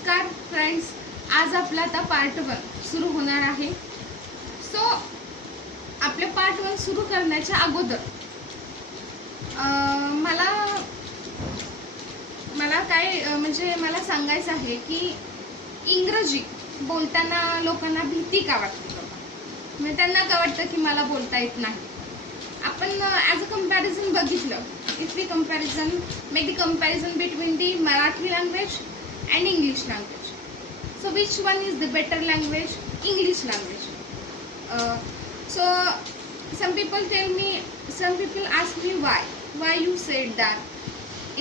नमस्कार फ्रेंड्स, आज आपला आता पार्ट 1 सुरू होणार आहे. सो आपले पार्ट 1 सुरू करण्याच्या अगोदर मला सांगायचं आहे की इंग्रजी बोलताना लोकांना भीती का वाटते बाबा. म्हणजे त्यांना काय वाटतं की मला बोलता येत नाही. आपण ॲज अ कंपॅरिझन बघितलं, if we make the comparison between the Marathi language and English language. So which one is the better language? English language. So some people ask me why you said that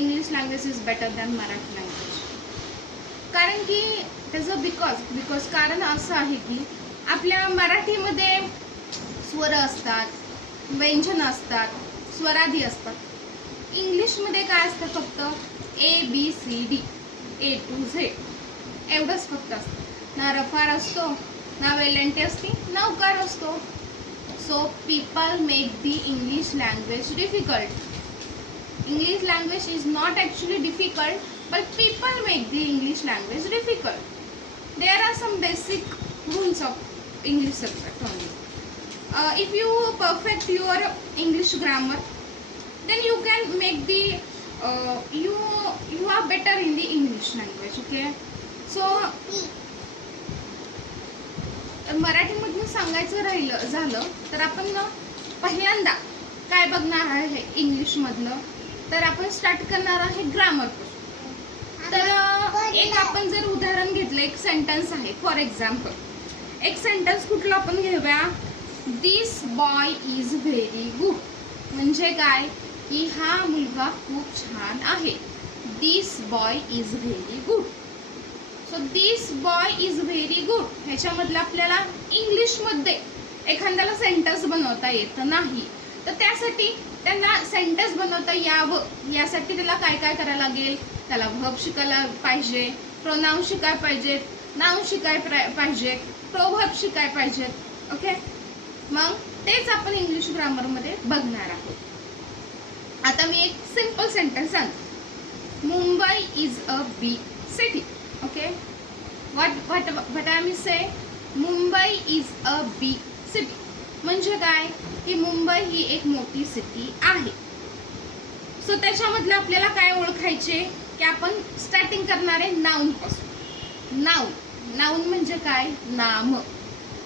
English language is better than Marathi language. कारण की त्याचं because कारण असं आहे की आपल्या मराठीमध्ये स्वर असतात, व्यंजन असतात, स्वरादी असतात. इंग्लिशमध्ये काय असतं? फक्त ABCD A to Z एवढंच फक्त असतं. ना रफार असतो, ना वेलंटी असते, ना उकार असतो. So people make the English language difficult. English language is not actually difficult, but people make the English language difficult. There are some basic rules of English subject only. If you perfect your English grammar, then you can make the you are better in the English language. Okay, so मराठीमधून सांगायचं झालं तर आपण पहिल्यांदा काय बघणार आहे इंग्लिशमधलं, तर आपण स्टार्ट करणार आहे ग्रामरपासून. तर एक आपण जर उदाहरण घेतलं, एक सेंटेन्स आहे. फॉर एक्झाम्पल एक सेंटेन्स कुठलं आपण घेऊया, this boy is very good. म्हणजे काय की हा मुलगा खूप छान आहे. This boy is very good. So this boy is very good ह्याच्यामधलं आपल्याला इंग्लिशमध्ये एखाद्याला सेंटेन्स बनवता येत नाही, तर त्यासाठी त्यांना सेंटेन्स बनवता यावं यासाठी त्याला काय काय करायला लागेल. त्याला व्हर्ब शिकायला पाहिजे, प्रोनाउन शिकायला पाहिजेत, नाउन शिकायला पाहिजेत, प्रोव्हर्ब शिकायला पाहिजेत. ओके, मग तेच आपण इंग्लिश ग्रामरमध्ये बघणार आहोत. आता मी एक सिंपल सेंटेन्स सांगते. Mumbai is a big city. Okay, what I me say, Mumbai is a big city. म्हणजे काय की मुंबई ही एक मोठी सिटी आहे. सो त्याच्यामधलं आपल्याला काय ओळखायचे की आपण स्टार्टिंग करणार आहे नाउन पासून. नाउन म्हणजे काय, नाम.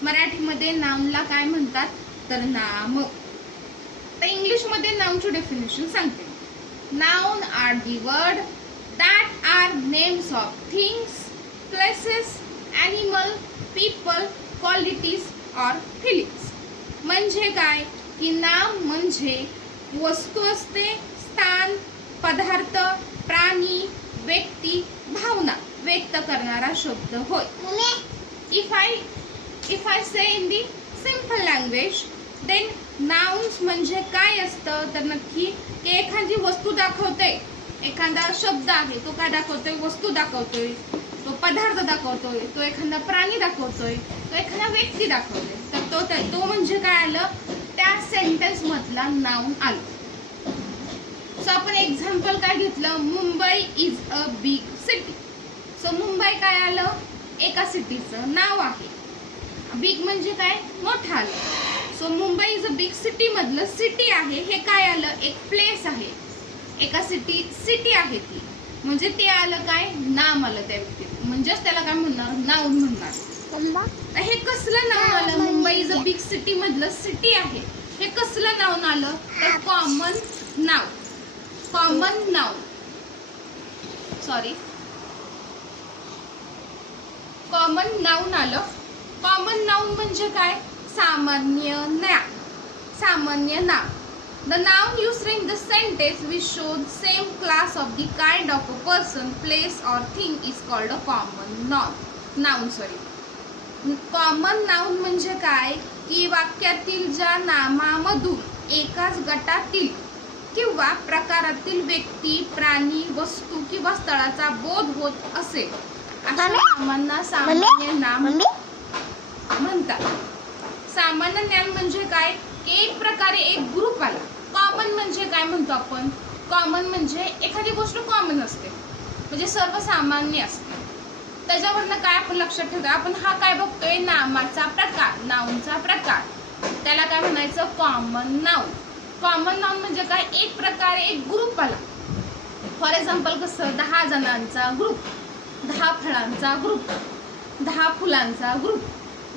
मराठीमध्ये नाउनला काय म्हणतात तर नाम. तर इंग्लिशमध्ये नाउनची डेफिनेशन सांगते. Noun are the word that are names of things, places, animal, people, qualities or feelings. म्हणजे काय की नाम म्हणजे वस्तू असते, स्थान, पदार्थ, प्राणी, व्यक्ती, भावना व्यक्त करणारा शब्द होय. If I say in the simple language, then nouns म्हणजे काय असतं तर नक्की की एखादी वस्तू दाखवते. एखादा शब्द आहे तो काय दाखवतोय, वस्तू दाखवतोय, तो पदार्थ दाखवतोय, तो एखादा प्राणी दाखवतोय, तो एखादा व्यक्ती दाखवतोय. तर तो म्हणजे काय आलं, त्या सेंटेन्स मधला नाउन आलं. सो आपण एक्झाम्पल काय घेतलं, Mumbai is a big city. So Mumbai काय आलं, एका सिटीचं नाव आहे. बिग म्हणजे काय, मोठं आलं. So Mumbai is a big city मधलं सिटी आहे हे काय आलं, एक प्लेस आहे, एका सिटी आहे ती. म्हणजे ते आलं काय, नाम आलं त्या व्यक्तीत. म्हणजेच त्याला काय म्हणणार, नाउन म्हणणार. हे कसलं नाउन आलं, Mumbai is a big city मधलं सिटी आहे, हे कसलं नाउन आलं तर कॉमन नाउन आलं. कॉमन नाउन म्हणजे काय, सामान्य नाव. The noun used in the sentence which shows same class of the kind of a person, place or thing is called a common noun. Common noun म्हणजे काय की वाक्यातील ज्या नामामधून एकाच गटातील किंवा प्रकारातील व्यक्ती, प्राणी, वस्तू किंवा स्थळाचा बोध होत असेल अशा नामांना सामान्य नाम म्हणतात. सामान्य ज्ञान म्हणजे काय, एक प्रकारे एक ग्रुप आला. कॉमन म्हणजे काय म्हणतो आपण, कॉमन म्हणजे एखादी गोष्ट कॉमन असते, म्हणजे सर्वसामान्य असते. त्याच्यावरनं काय आपण लक्षात ठेवतो, आपण हा काय बघतोय, नामाचा प्रकार, नाऊनचा प्रकार. त्याला काय म्हणायचं, कॉमन नाऊन. कॉमन नाऊन म्हणजे काय, एक प्रकारे एक ग्रुप आला. फॉर एक्झाम्पल कसं, 10 जणांचा ग्रुप, 10 फळांचा ग्रुप, 10 फुलांचा ग्रुप,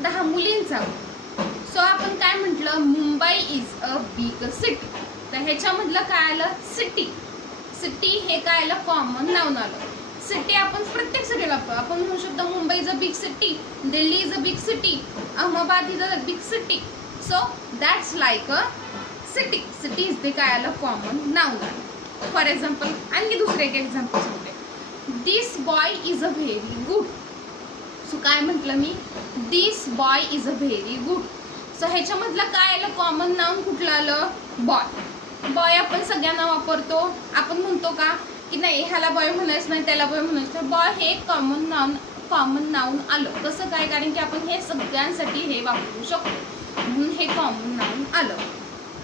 10 मुलींचा ग्रुप. सो आपण काय म्हटलं, Mumbai is a big city. तर ह्याच्यामधलं काय आलं, सिटी. सिटी हे काय आलं, कॉमन नाऊन आलं. सिटी आपण प्रत्येक सिटीला आपण म्हणू शकतो, Mumbai is a big city, Delhi is a big city, Ahmedabad is a big city. So that's like a city. City is ते काय आलं, कॉमन नाऊन आलं. फॉर एक्झाम्पल आणखी दुसरं एक एक्झाम्पल सांगते, this boy is a very good. So काय म्हटलं मी, this boy is a very good. So ह्याच्यामधलं काय आलं, कॉमन नाऊन कुठलं आलं, बॉय. बॉय आपण सगळ्यांना वापरतो. आपण म्हणतो का की नाही ह्याला बॉय म्हणायचं नाही, त्याला बॉय म्हणायचं. बॉय हे कॉमन नाऊन आलं. कसं काय, कारण की आपण हे सगळ्यांसाठी हे वापरू शकतो, म्हणून हे कॉमन नाऊन आलं.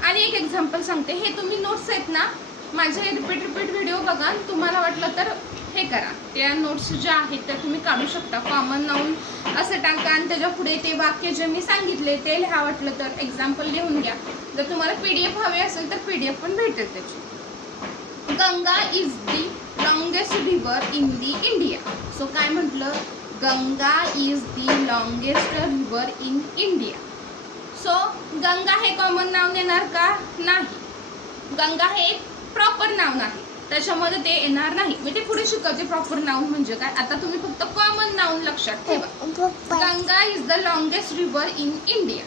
आणि एक एक्झाम्पल सांगते, हे तुम्ही नोट्स आहेत ना, माझे रिपीट व्हिडिओ बघा, तुम्हाला वाटलं तर हे करा, त्या नोट्स ज्या आहेत त्या तुम्ही काढू शकता. कॉमन नाऊन असं टाका आणि त्याच्या पुढे ते वाक्य जे मी सांगितले ते लिहा, वाटलं तर एक्झाम्पल लिहून घ्या. जर तुम्हाला PDF हवे असेल तर PDF पण भेटेल त्याची. Ganga is the longest river in the India. So काय म्हटलं, Ganga is the longest river in India. So Ganga हे कॉमन नाऊन येणार का, नाही. गंगा हे एक प्रॉपर नाऊन आहे, त्याच्यामध्ये ते येणार नाही. मी ते पुढे शिकवते प्रॉपर नाऊन म्हणजे काय. आता तुम्ही फक्त कॉमन नाऊन लक्षात ठेवा. Ganga is the longest river in India.